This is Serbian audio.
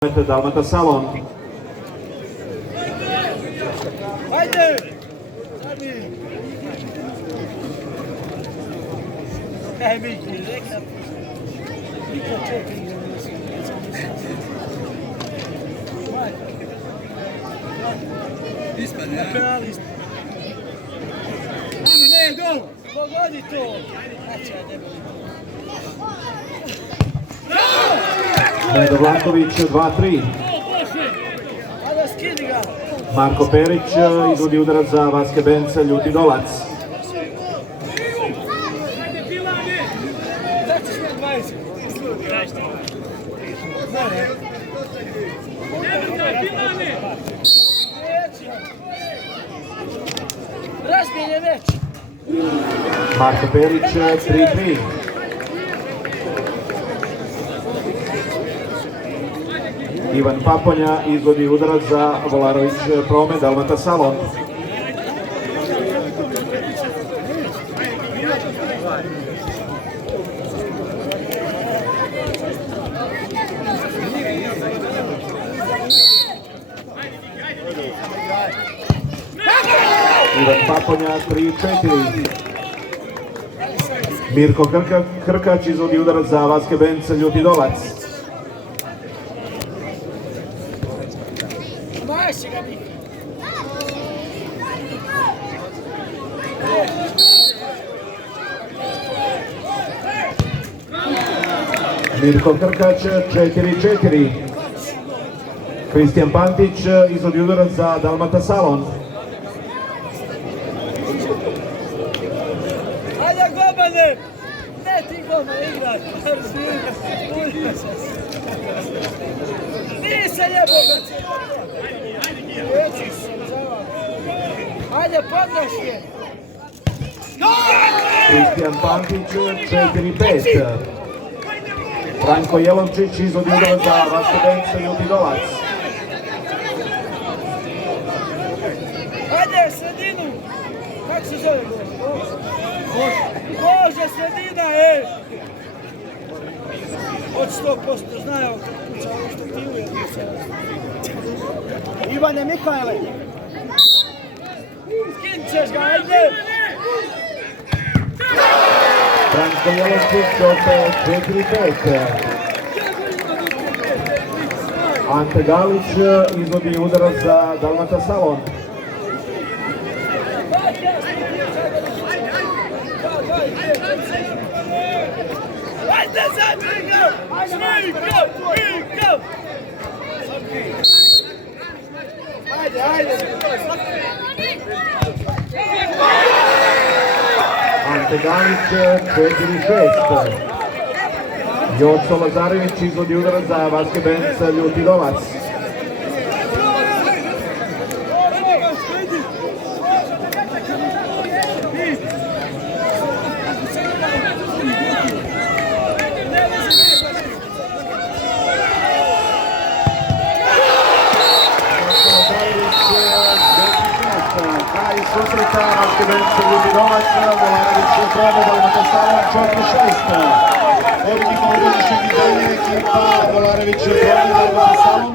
Dalmata Salon. Haydi! Tabii ki. Ne, go! Pogodi to! Medo Vlaković 2-3. Ajde, skidi ga! Marko Perić izvodi udarac za Vaske Benca, ljuti dolac. Da ćeš me 20. Razbijen je već. Marko Perić 3-3. Ivan Paponja izvodi udarac za Volarović Prome, Dalmata Salon. Ivan Paponja 3-4. Mirko Krkač izvodi udarac za Vaske Benca, ljuti dolac. Maši ga mi. Mirko Krkač 4-4. Kristijan Pantić izvodi udarac za Dalmata Salon. Ajde Gobane! Ne ti Gobane igraj! Nisi jebo ga cijelo! Ajde podnoš je! Kristijan Pantić 4-5. Branko Jelovčić izvodi udarac za Vaske Benca, ljuti dolac. Ajde sredinu! Kako se zove Bože, sredina, ej! Od 100% znaju kako kuća ovo što ti uvijek Ivane Mihajle! Skinit ćeš ga, ajde! Branko Jelovčić opet 4-5. Ante Galić izvodi udarac za Dalmata Salon. Ajde zadnji go! Svi go! I go! Ajde, ajde! Ante Galić 4-6. Joco Lazarević izvodi udarac za Vaske Benca, ljuti dolac. Kraj susreta, Vaske Benca, ljuti dolac, Volarović Prome, Dalmata Salon 4-6. Pobjednik ovogodišnjeg izdanja ekipa Volarović Prome, Dalmata Salon.